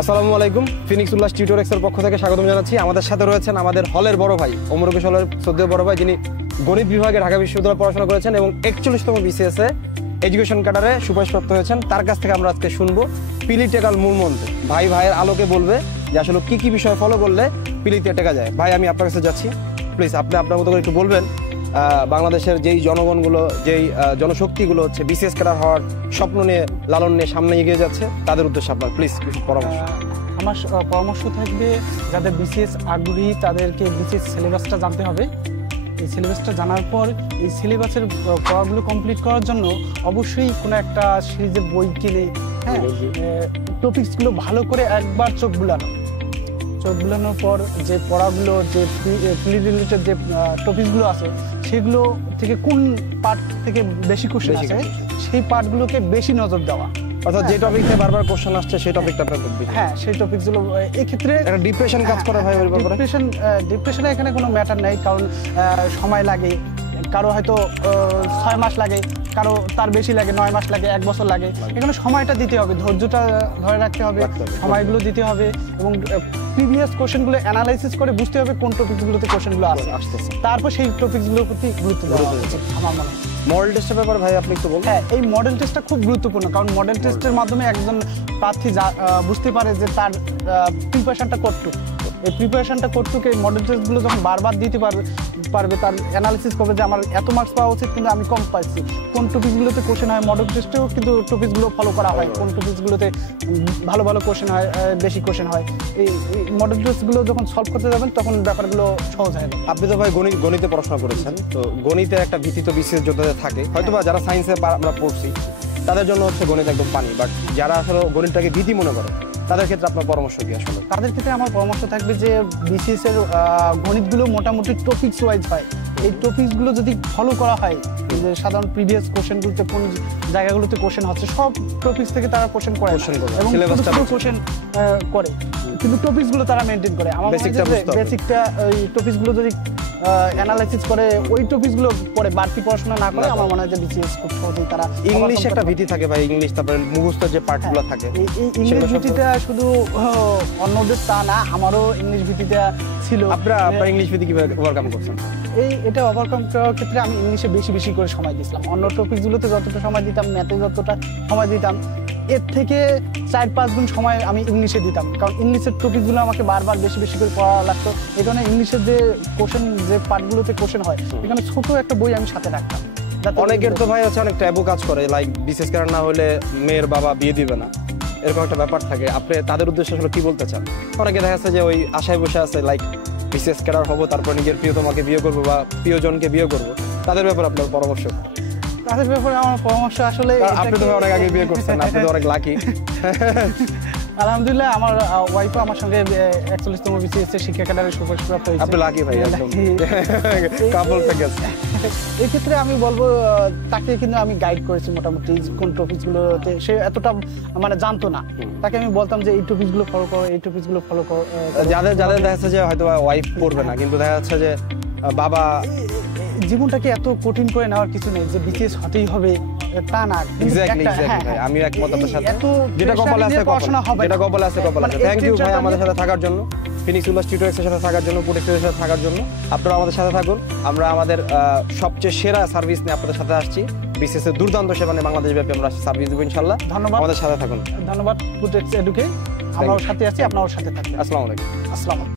আসসালামু আলাইকুম, ফিনিক্স উল্লাস টিউটোরিয়ালসের পক্ষ থেকে স্বাগতম জানাচ্ছি। আমাদের সাথে রয়েছেন আমাদের হলের বড় ভাই, অমরকেশ হলের শ্রদ্ধেয় বড় ভাই, যিনি গণিত বিভাগে ঢাকা বিশ্ববিদ্যালয়ে পড়াশোনা করেছেন এবং 41তম BCS এডুকেশন ক্যাডারে সুপারিশপ্রাপ্ত হয়েছেন। তার কাছ থেকে আমরা আজকে শুনবো পিলি টেকার মূল মন্ত্র। ভাইয়ের আলোকে বলবে যে আসলে কি কি বিষয় ফলো করলে পিলিতে টেকা যায়। ভাই, আমি আপনার কাছে যাচ্ছি, প্লিজ আপনি আপনার মতো করে একটু বলবেন বাংলাদেশের যেই জনগণগুলো, যেই জনশক্তিগুলো হচ্ছে BCS ক্যাডার হওয়ার স্বপ্ন নিয়ে, লালন নিয়ে সামনে এগিয়ে যাচ্ছে, তাদের উদ্দেশ্যে আপনার প্লিজ কিছু পরামর্শ। আমার পরামর্শ থাকবে, যাদের BCS আগ্রহী তাদেরকে BCS সিলেবাসটা জানতে হবে। এই সিলেবাসটা জানার পর এই সিলেবাসের পড়াগুলো কমপ্লিট করার জন্য অবশ্যই কোনো একটা সিরিজের বই কিনে টপিকসগুলো ভালো করে একবার চোখ বুলানোর পর যে পড়াগুলো, যে প্রি রিলেটেড যে টপিকসগুলো আছে সেগুলো থেকে কোন পার্ট থেকে বেশি কোশ্চেন আছে সেই পার্টগুলোকে বেশি নজর দেওয়া। অর্থাৎ যে টপিক থেকে বারবার কোশ্চেন আসছে সেই টপিকটা আপনার করবে। হ্যাঁ, সেই টপিকগুলো। এই ক্ষেত্রে একটা ডিপ্রেশন কাজ করে ভাই, ওই ব্যাপারে ডিপ্রেশনে এখানে কোনো ম্যাটার নেই, কারণ সময় লাগে। কারো হয়তো 6 মাস লাগে, কারো তার বেশি লাগে, 9 মাস লাগে, 1 বছর লাগে। এখানে সময়টা দিতে হবে, ধৈর্যটা ধরে রাখতে হবে, সময়গুলো দিতে হবে এবং প্রিভিয়াস কোশ্চেনগুলো অ্যানালাইসিস করে বুঝতে হবে কোন টপিকগুলোতে কোশ্চেনগুলো আসতেছে, তারপর সেই টপিকগুলোর প্রতি গুরুত্ব দেওয়া উচিত আমার মনে হয়। মডেল টেস্টের ব্যাপারে ভাই আপনি একটু বলুন। হ্যাঁ, এই মডেল টেস্টটা খুব গুরুত্বপূর্ণ, কারণ মডেল টেস্টের মাধ্যমে একজন প্রার্থী বুঝতে পারে যে তার প্রিপারেশনটা কতটুকু। এই প্রিপারেশনটা কতটুকু, এই মডেল টেস্টগুলো যখন বারবার দিতে পারবে তার অ্যানালিসিস করবে যে আমার এত মার্কস পাওয়া উচিত কিন্তু আমি কম পাইছি। কোন টপিকগুলোতে কোশ্চেন হয়, মডেল টেস্টেও কিন্তু টপিকসগুলো ফলো করা হয়, কোন টপিকসগুলোতে ভালো ভালো কোশ্চেন হয়, বেশি কোশ্চেন হয়। এই মডেল টেস্টগুলো যখন সলভ করতে যাবেন তখন ব্যাপারগুলো সহজ হয়। আপনি তো ভাই গণিতে পড়াশোনা করেছেন, তো গণিতের একটা ভীতি তো BCS যোদ্ধাদের থাকে, হয়তো বা যারা সায়েন্সে আমরা পড়ছি তাদের জন্য হচ্ছে গণিত একদম পানি, বাট যারা আসলে গণিতটাকে ভীতি মনে করে তাদের ক্ষেত্রে আপনার পরামর্শ কি? আসলে তাদের ক্ষেত্রে আমার পরামর্শ থাকবে যে BCS এর গণিতগুলো মোটামুটি টপিকস ওয়াইজ হয়। এই টপিকসগুলো যদি ফলো করা হয়, যে সাধারণ প্রিভিয়াস কোশ্চেনগুলোতে কোন জায়গাগুলোতে কোশ্চেন হচ্ছে সব টপিকস থেকে তারা কোশ্চেন করে এবং কোশ্চেন করে, কিন্তু টপিকসগুলো তারা মেনটেন করে। আমার বেসিকটা ওই টপিকসগুলো যদি অ্যানালাইসিস করে, ওই টপিকসগুলো পরে বাড়তি পড়াশোনা না করে, আমার মনে হয় যে BCS খুব সহজেই তারা। ইংলিশ একটা ভীতি থাকে ভাই, ইংলিশ, তারপরে মুখস্থ যে পার্টগুলো থাকে। এই ইংলিশ ভীতিটা শুধু অন্যদের তা না, আমারও ইংলিশ ভীতিটা ছিল। আপনার ইংলিশ ভীতি কিভাবে ওভারকাম করছেন? এটা ওভারকাম করার ক্ষেত্রে আমি ইংলিশে বেশি করে সময় দিয়েছিলাম। অন্য টপিকগুলোতে যতটা সময় দিতাম, ম্যাথে যতটা সময় দিতাম, এর থেকে 4-5 গুণ সময় আমি ইংলিশে দিতাম, কারণ ইংলিশের টপিকগুলো আমাকে বারবার বেশি করে পড়া লাগতো। এই কারণে ইংলিশের যে কোশ্চেন, যে পার্টগুলোতে কোশ্চেন হয়, এখানে ছোট একটা বই আমি সাথে রাখতাম। অনেকের তো ভাই হচ্ছে অনেক ট্যাবু কাজ করে, লাইক BCS ক্যাডার না হলে মেয়ের বাবা বিয়ে দিবে না, এরকম একটা ব্যাপার থাকে। আপনি তাদের উদ্দেশ্যে আসলে কি বলতে চান? অনেকে দেখা যাচ্ছে যে ওই আশায় বসে আছে, লাইক BCS ক্যাডার হবো, তারপর নিজের প্রিয়তমাকে বিয়ে করবো বা প্রিয়জনকে বিয়ে করবো, তাদের ব্যাপারে আপনার পরামর্শ? তাদের ব্যাপারে আমার পরামর্শ আসলে, আপনি তো অনেক আগে বিয়ে করছেন, আপনি তো অনেক লাকি। আলহামদুলিল্লাহ, আমার ওয়াইফও আমার সঙ্গে 41তম BCS শিক্ষা ক্যাডারের সুপারিশপ্রাপ্ত হয়েছে। আপনি লাকি ভাই, একদম কাপল প্যাকেজ। এই ক্ষেত্রে আমি বলবো তাকে কিন্তু আমি গাইড করেছি মোটামুটি কোন টপিকসগুলোতে সে এতটা জানতো না, তাকে আমি বলতাম যে এই টপিকসগুলো ফলো করো, এই টপিকসগুলো ফলো করো। যাদের দেখা যাচ্ছে যে হয়তো ওয়াইফ পড়বে না, কিন্তু দেখা যাচ্ছে যে বাবা, জীবনটাকে এত কঠিন করে নেওয়ার কিছু নেই যে BCS হতেই হবে তা না। আমি একমত আপনার সাথে, যেটা কপালে আছে পড়াশোনা হবে, যেটা কপালে আছে কপালে আছে। থ্যাংক ইউ ভাই আমাদের সাথে থাকার জন্য, ফিনিক্স উল্লাস টিউটোরিয়ালসের সাথে থাকার জন্য, প্রোটেক্টের সাথে থাকার জন্য। আপনারা আমাদের সাথে থাকুন, আমরা আমাদের সবচেয়ে সেরা সার্ভিস নিয়ে আপনাদের সাথে আসছি। BCS এর দুর্দান্ত সেবা নিয়ে বাংলাদেশ ব্যাপী আমরা সার্ভিস দেবো ইনশাআল্লাহ। ধন্যবাদ, আমাদের সাথে থাকুন। ধন্যবাদ প্রোটেক্ট এডুকে, আমরাও সাথে আছি, আপনারাও সাথে থাকবেন। আসসালামু আলাইকুম। আসসালামু আলাইকুম।